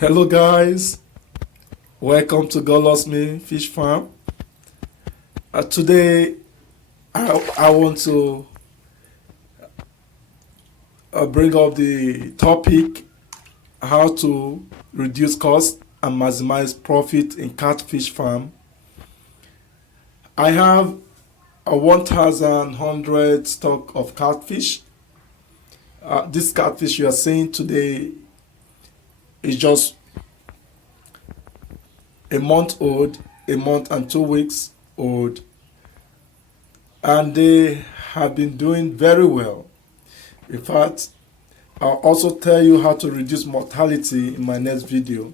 Hello guys, welcome to God Loves Me Fish Farm. Today I want to bring up the topic how to reduce cost and maximize profit in catfish farm. I have a 1,100 stock of catfish. This catfish you are seeing today is just a month old, a month and 2 weeks old, and they have been doing very well. In fact, I'll also tell you how to reduce mortality in my next video.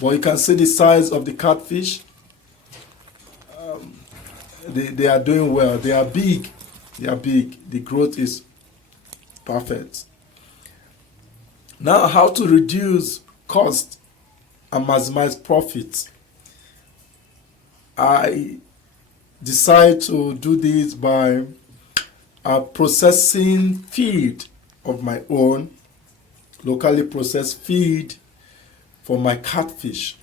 But you can see the size of the catfish. They are doing well. They are big. They are big. The growth is perfect. Now, how to reduce cost and maximize profit. I decide to do this by processing feed of my own, locally processed feed for my catfish.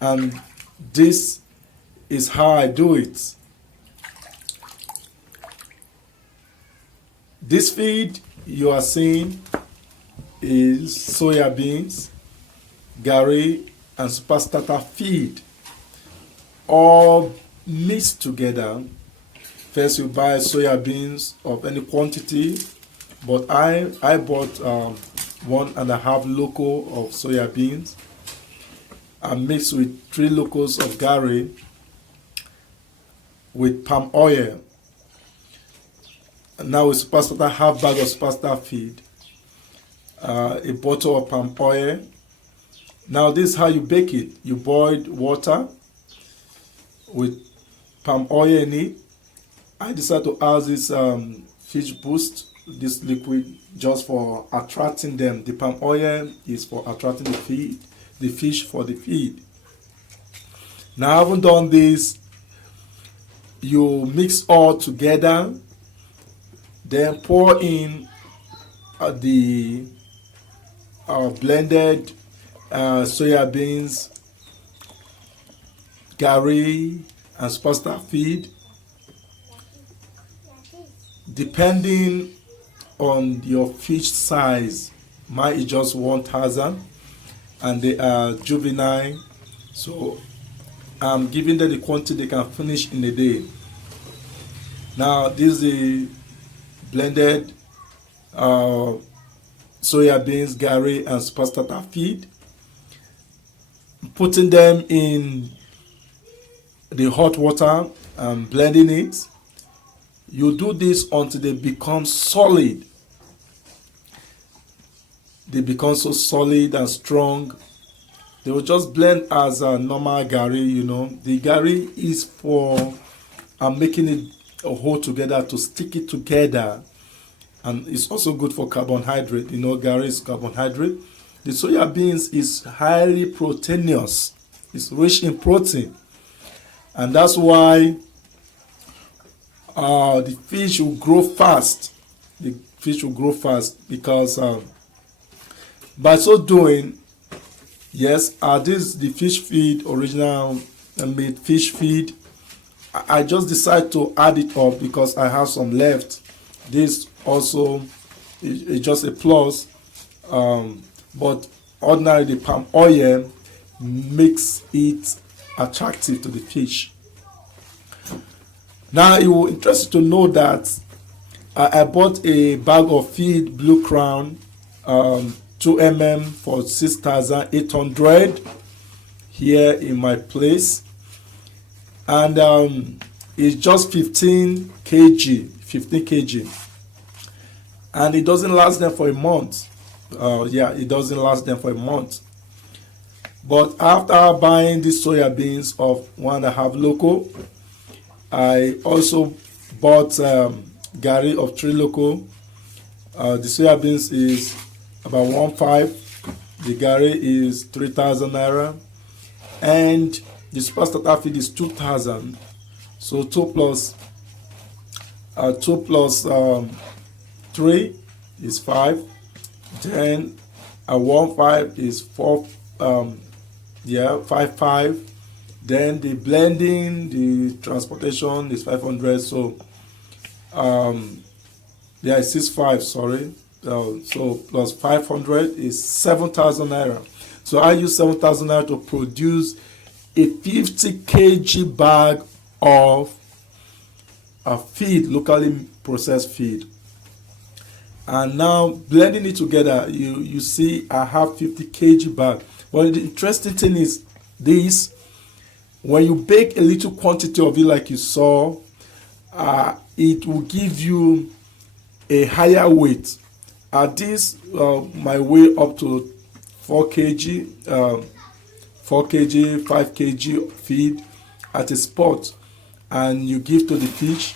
And this is how I do it. This feed you are seeing is soya beans, gari, and super starter feed, all mixed together. First you buy soya beans of any quantity, but I bought 1.5 loco of soya beans and mixed with 3 locos of gari with palm oil. Now with super starter, half bag of super starter feed, a bottle of palm oil. Now this is how you bake it. You boil water with palm oil in it. I decided to add this fish boost, this liquid, just for attracting them. The palm oil is for attracting the fish for the feed. Now having done this, you mix all together, then pour in the blended soya beans, gari, and super starter feed. Depending on your fish size, mine is just 1,000 and they are juvenile, so I'm giving them the quantity they can finish in a day. Now this is the blended soya beans, gari, and super starter feed. Putting them in the hot water and blending it. You do this until they become solid. They become so solid and strong. They will just blend as a normal gari, The gari is for making it hold together, to stick it together. And it's also good for carbohydrate. Gari is carbohydrate. The soya beans is highly proteinous. It's rich in protein. And that's why the fish will grow fast. The fish will grow fast because by so doing, yes, this the fish feed, original made fish feed. I just decided to add it up because I have some left. This also is just a plus, but ordinarily the palm oil makes it attractive to the fish. Now it will interest you to know that I bought a bag of feed Blue Crown 2 mm for 6,800 here in my place, and it's just 15 kg, and it doesn't last them for a month. It doesn't last them for a month. But after buying these soya beans of 1.5 loco, I also bought gari of 3 loco. The soya beans is about 1.5. The gari is 3,000 naira, and the super starter feed is 2,000. So 2 plus 3 is 5. Then 1.5 is 4, 5.5. Then the blending, the transportation is 500. So it's 6.5. Sorry. So plus 500 is 7,000 naira. So I use 7,000 naira to produce a 50 kg bag of a feed, locally processed feed. And now blending it together, you see I have 50 kg bag. But the interesting thing is this: when you bake a little quantity of it, like you saw, it will give you a higher weight. At this, my weigh up to 4 kg, 4 kg, 5 kg feed at a spot, and you give to the fish.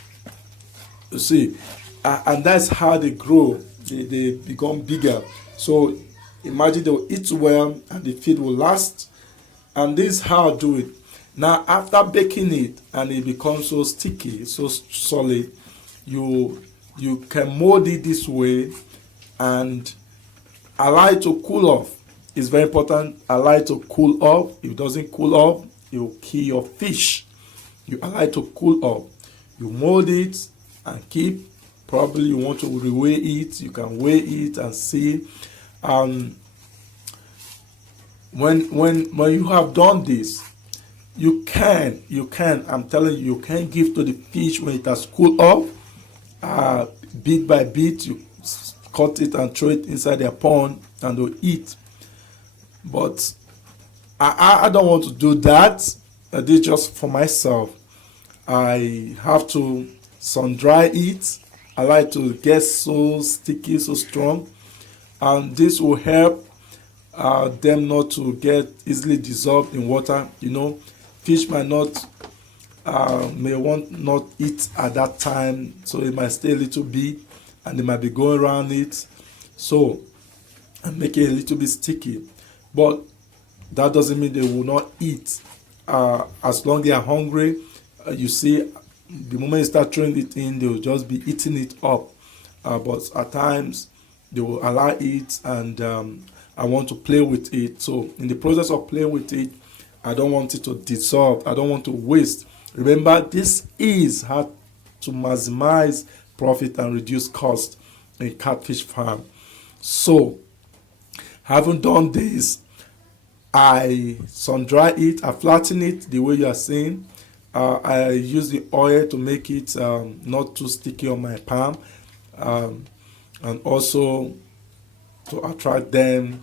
You see, and that's how they grow. They become bigger. So imagine they will eat well, and the feed will last. And this is how I do it. Now, after baking it, and it becomes so sticky, so solid, you can mold it this way and allow it to cool off. It's very important. Allow it to cool off. If it doesn't cool off, it will kill your fish. You allow it to cool off. You mold it and keep. Probably you want to reweigh it. You can weigh it and see. When you have done this, you can. I'm telling you can give to the fish when it has cooled off. Bit by bit, you cut it and throw it inside their pond and they'll eat. But I don't want to do that. I did just for myself. I have to sun dry it. I like to get so sticky, so strong, and this will help them not to get easily dissolved in water. Fish may want not eat at that time, so it might stay a little bit, and they might be going around it, so and make it a little bit sticky. But that doesn't mean they will not eat. As long as they are hungry, you see, the moment you start throwing it in, they will just be eating it up. But at times, they will allow it, and I want to play with it. So in the process of playing with it, I don't want it to dissolve. I don't want to waste. Remember, this is how to maximize profit and reduce cost in catfish farm. So, having done this, I sun dry it, I flatten it the way you are seeing. I use the oil to make it not too sticky on my palm, and also to attract them,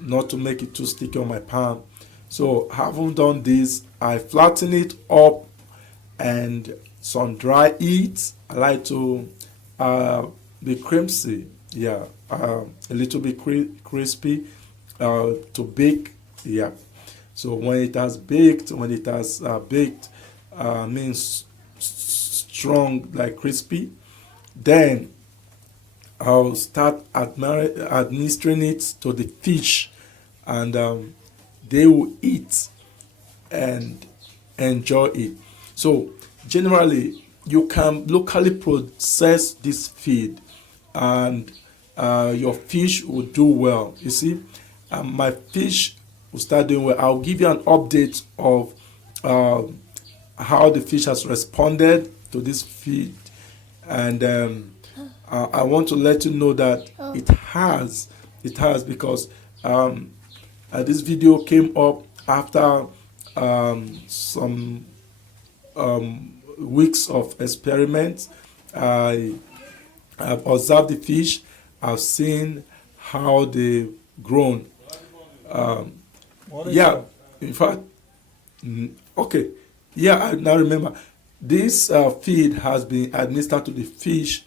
not to make it too sticky on my palm. So having done this, I flatten it up and sun dry it. I like to be crispy, a little bit crispy to bake, So when it has baked, means strong, like crispy, then I'll start administering it to the fish, and they will eat and enjoy it. So generally, you can locally process this feed, and your fish will do well. You see, my fish will start doing well. I'll give you an update of how the fish has responded to this feed, and I want to let you know that it has because this video came up after some weeks of experiments. I've observed the fish. I've seen how they've grown. In fact, okay. I now remember. This feed has been administered to the fish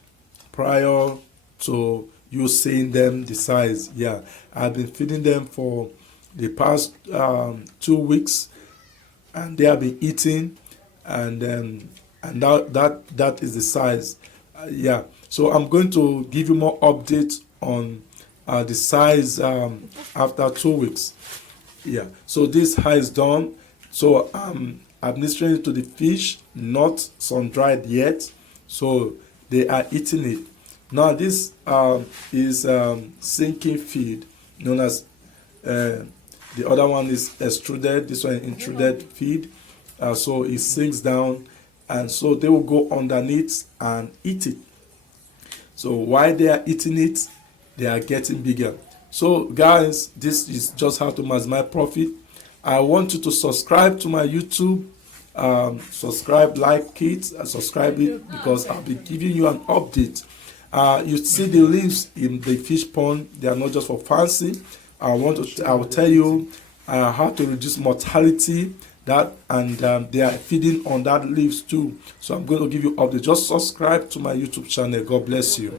prior to you seeing them the size. I've been feeding them for the past 2 weeks, and they have been eating, and now that is the size. So I'm going to give you more updates on the size after 2 weeks. So this is done. So I'm administering it to the fish, not sun dried yet. So they are eating it. Now this is sinking feed. known as the other one is extruded. This one intruded feed. So it sinks down, and so they will go underneath and eat it. So while they are eating it, they are getting bigger. So guys, this is just how to maximize profit. I want you to subscribe to my YouTube. Subscribe, like it, and subscribe it, because I'll be giving you an update. You see the leaves in the fish pond, they are not just for fancy. I will tell you how to reduce mortality, and they are feeding on that leaves too. So I'm going to give you update. Just subscribe to my YouTube channel. God bless you.